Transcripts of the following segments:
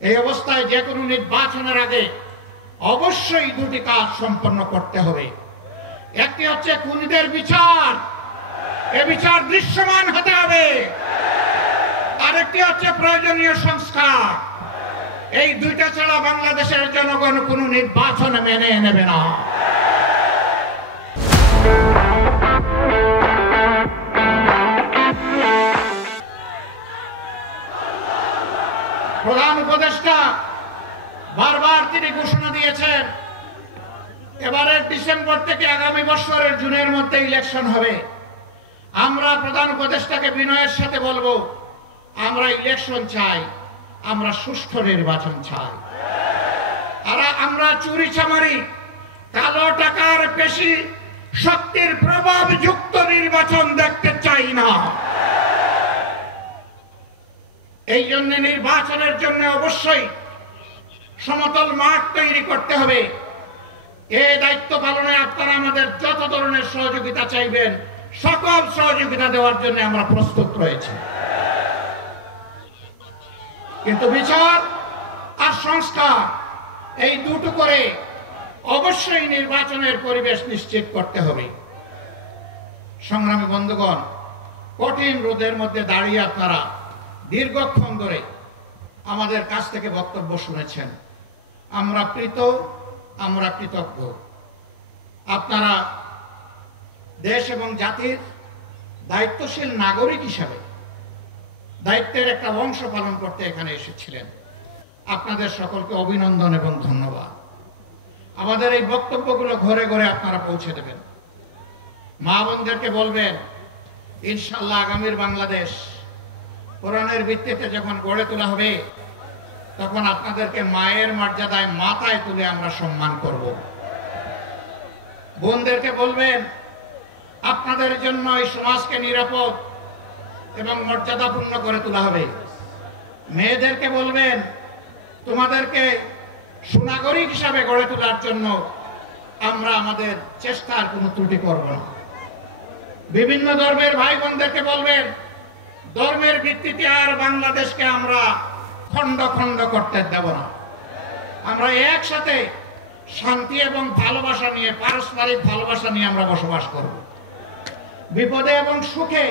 এই অবস্থায় যে কোনো নির্বাচনের আগে অবশ্যই দুটি কাজ সম্পন্ন করতে হবে। একটি হচ্ছে খুনিদের বিচার, এ বিচার দৃশ্যমান হতে হবে। আরেকটি হচ্ছে প্রয়োজনীয় সংস্কার। এই দুইটা ছাড়া বাংলাদেশের জনগণ কোনো নির্বাচন মেনে নেবে না। প্রধান উপদেষ্টা বারবার তিনি ঘোষণা দিয়েছেন এবারের ডিসেম্বর থেকে আগামী বছরের জুনের মধ্যে ইলেকশন হবে। আমরা প্রধান উপদেষ্টাকে বিনয়ের সাথে বলবো, আমরা ইলেকশন চাই, আমরা সুষ্ঠু নির্বাচন চাই। আর আমরা চুরি চামারি, কালো টাকার পেশি শক্তির প্রভাবযুক্ত নির্বাচন দেখতে চাই না। এই জন্য নির্বাচনের জন্য অবশ্যই সমতল মাঠ তৈরি করতে হবে। এই দায়িত্ব পালনে আপনারা আমাদের যত ধরনের সহযোগিতা চাইবেন, সকল সহযোগিতা দেওয়ার জন্য আমরা প্রস্তুত রয়েছি। কিন্তু বিচার আর সংস্কার এই দুটো করে অবশ্যই নির্বাচনের পরিবেশ নিশ্চিত করতে হবে। সংগ্রামী বন্ধুগণ, কঠিন রোদের মধ্যে দাঁড়িয়ে আপনারা দীর্ঘক্ষণ ধরে আমাদের কাছ থেকে বক্তব্য শুনেছেন। আমরা আমরা কৃতজ্ঞ। আপনারা দেশ এবং জাতির দায়িত্বশীল নাগরিক হিসাবে দায়িত্বের একটা অংশ পালন করতে এখানে এসেছিলেন। আপনাদের সকলকে অভিনন্দন এবং ধন্যবাদ। আমাদের এই বক্তব্যগুলো ঘরে ঘরে আপনারা পৌঁছে দেবেন। মা বোনদেরকে বলবেন, ইনশাআল্লাহ আগামীর বাংলাদেশ কোরআনের ভিত্তিতে যখন গড়ে তোলা হবে, তখন আপনাদেরকে মায়ের মর্যাদায় মাথায় তুলে আমরা সম্মান করব। বোনদেরকে বলবেন, আপনাদের জন্য এই সমাজকে নিরাপদ এবং মর্যাদাপূর্ণ করে তোলা হবে। মেয়েদেরকে বলবেন, তোমাদেরকে সুনাগরিক হিসাবে গড়ে তোলার জন্য আমরা আমাদের চেষ্টার কোনো ত্রুটি করব না। বিভিন্ন ধর্মের ভাই বোনদেরকে বলবেন, ধর্মের ভিত্তিতে আর বাংলাদেশকে আমরা খণ্ড খণ্ড করতে দেব না। আমরা একসাথে শান্তি এবং ভালোবাসা নিয়ে, পারস্পরিক ভালোবাসা নিয়ে আমরা বসবাস করব। বিপদে এবং সুখে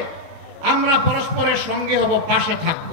আমরা পরস্পরের সঙ্গে হব, পাশে থাকব।